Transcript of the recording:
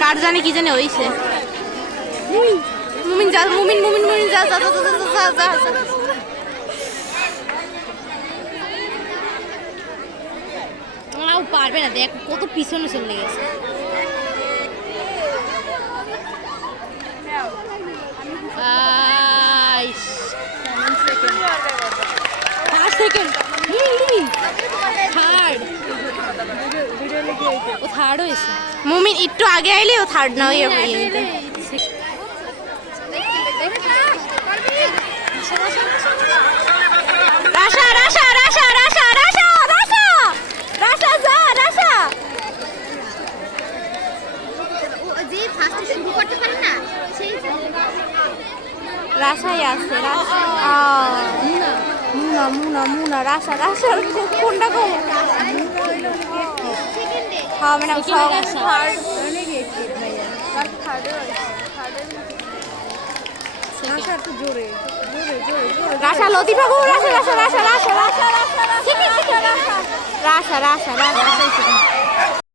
কার জানে কি জানে হইছে। মুমিন যা, মুমিন মুমিন মুমিন যা যা যা যা যা যা যা। পারবে না, দেখ কত পিছনে চলে গেছে। মুমিন একটু আগে আইলে ও থার্ড না হয়ে রাশা রাশা রাশা রাশা রাশা রাশা রাশা যা রাশা যে ফার্স্ট স্টেশন বুক করতে পারে না সেই রাশাই আছে। রাশা মুনা মুনা মুনা রাশা রাশা কোনটা কোন হ্যাঁ ম্যাডাম রাশা লতিফা গো রাশা রাশা রাশা রাশা রাশা রাশা রাশা রাশা রাশা রাশা